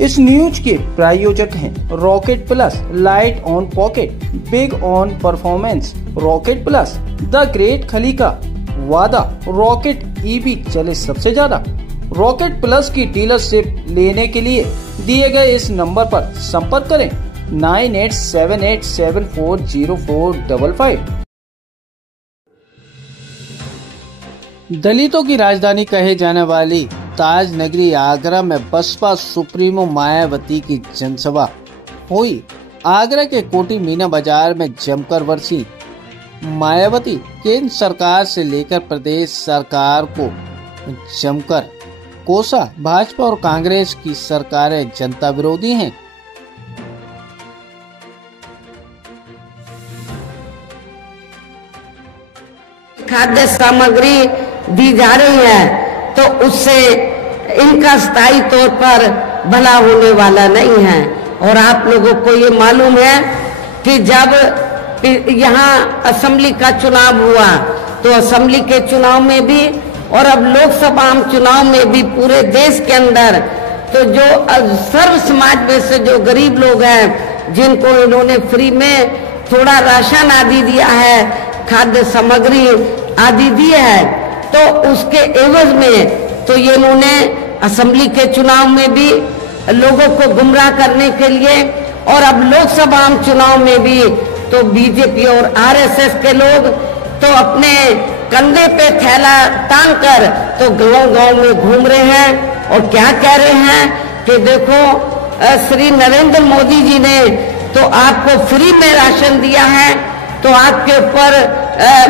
इस न्यूज के प्रायोजक हैं rocket plus, light on pocket, big on performance. Rocket plus, the great खली का वादा, रॉकेट ईवी चले सबसे ज्यादा। रॉकेट प्लस की डीलरशिप लेने के लिए दिए गए इस नंबर पर संपर्क करें 9878740455। दलितों की राजधानी कहे जाने वाली ताज नगरी आगरा में बसपा सुप्रीमो मायावती की जनसभा हुई। आगरा के कोटी मीना बाजार में जमकर बरसी मायावती केंद्र सरकार से लेकर प्रदेश सरकार को जमकर कोसा। भाजपा और कांग्रेस की सरकारें जनता विरोधी हैं। खाद्य सामग्री दी जा रही है तो उससे इनका स्थायी तौर पर भला होने वाला नहीं है। और आप लोगों को ये मालूम है कि जब यहाँ असेंबली का चुनाव हुआ तो असेंबली के चुनाव में भी और अब लोकसभा चुनाव में भी पूरे देश के अंदर तो जो सर्व समाज में से जो गरीब लोग हैं जिनको इन्होंने फ्री में थोड़ा राशन आदि दिया है, खाद्य सामग्री आदि दी है, तो उसके एवज में तो ये इन्होंने असेंबली के चुनाव में भी लोगों को गुमराह करने के लिए और अब लोकसभा चुनाव में भी तो बीजेपी और आरएसएस के लोग तो अपने कंधे पे थैला टांग कर तो गांव-गांव में घूम रहे हैं और क्या कह रहे हैं कि देखो श्री नरेंद्र मोदी जी ने तो आपको फ्री में राशन दिया है, तो आपके ऊपर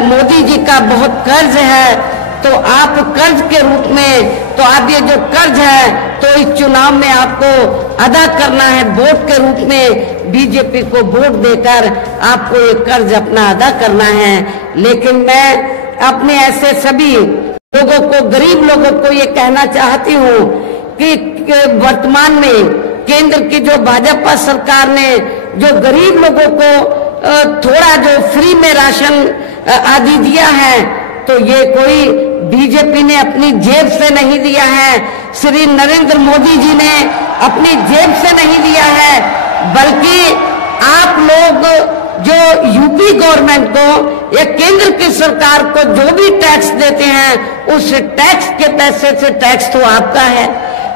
मोदी जी का बहुत कर्ज है, तो आप कर्ज के रूप में तो आप ये जो कर्ज है तो इस चुनाव में आपको अदा करना है, वोट के रूप में बीजेपी को वोट देकर आपको ये कर्ज अपना अदा करना है। लेकिन मैं अपने ऐसे सभी लोगों को, गरीब लोगों को ये कहना चाहती हूँ कि वर्तमान में केंद्र की जो भाजपा सरकार ने जो गरीब लोगों को थोड़ा जो फ्री में राशन आदि दिया है तो ये कोई बीजेपी ने अपनी जेब से नहीं दिया है, श्री नरेंद्र मोदी जी ने अपनी जेब से नहीं दिया है, बल्कि आप लोग जो यूपी गवर्नमेंट को या केंद्र की सरकार को जो भी टैक्स देते हैं उस टैक्स के पैसे से, टैक्स तो आपका है,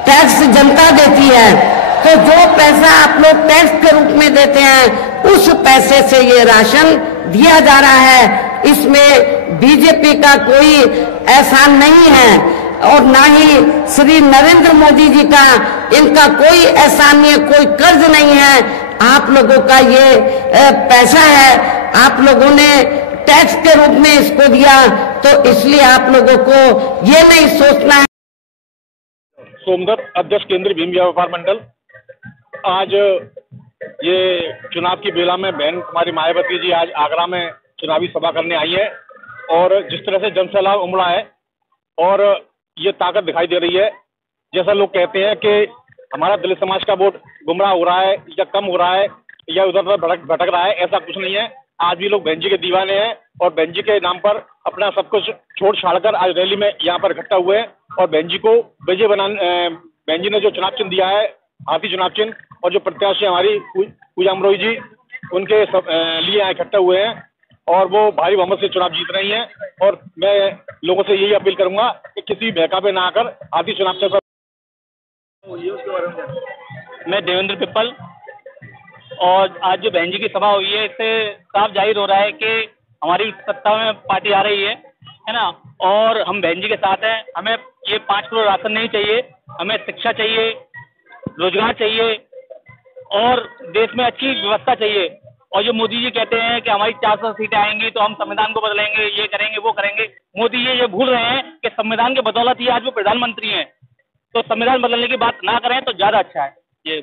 टैक्स जनता देती है, तो जो पैसा आप लोग टैक्स के रूप में देते हैं उस पैसे से ये राशन दिया जा रहा है। इसमें बीजेपी का कोई एहसान नहीं है और ना ही श्री नरेंद्र मोदी जी का इनका कोई एहसान नहीं है, कोई कर्ज नहीं है। आप लोगों का ये पैसा है, आप लोगों ने टैक्स के रूप में इसको दिया, तो इसलिए आप लोगों को ये नहीं सोचना है। सोमदत्त, अध्यक्ष केंद्रीय भीम व्यापार मंडल। आज ये चुनाव की बेला में बहन कुमारी मायावती जी आज आगरा में चुनावी सभा करने आई है और जिस तरह से जनसैलाब उमड़ा है और ये ताकत दिखाई दे रही है, जैसा लोग कहते हैं कि हमारा दलित समाज का वोट गुमराह हो रहा है या कम हो रहा है या उधर भटक रहा है, ऐसा कुछ नहीं है। आज भी लोग बहन जी के दीवाने हैं और बहन जी के नाम पर अपना सब कुछ छोड़ छाड़ कर आज रैली में यहाँ पर इकट्ठा हुए हैं और बहन जी को विजय बनाने, बहन जी ने जो चुनाव चिन्ह दिया है हाथी चुनाव चिन्ह, और जो प्रत्याशी हमारी पूजा अमरोही जी उनके लिए यहाँ इकट्ठा हुए हैं और वो भारी बहुमत से चुनाव जीत रही हैं। और मैं लोगों से यही अपील करूंगा कि किसी बहका पे ना आकर हाथी चुनाव चिन्ह पर। मैं देवेंद्र पिप्पल, और आज जो बहन जी की सभा हुई है इससे साफ जाहिर हो रहा है कि हमारी सत्ता में पार्टी आ रही है ना, और हम बहन जी के साथ हैं। हमें ये 5 करोड़ राशन नहीं चाहिए, हमें शिक्षा चाहिए, रोजगार चाहिए और देश में अच्छी व्यवस्था चाहिए। और जो मोदी जी कहते हैं कि हमारी 400 सीटें आएंगी तो हम संविधान को बदलेंगे, ये करेंगे वो करेंगे, मोदी जी ये भूल रहे हैं कि संविधान के बदौलत ही आज वो प्रधानमंत्री हैं। तो संविधान बदलने की बात ना करें तो ज्यादा अच्छा है। ये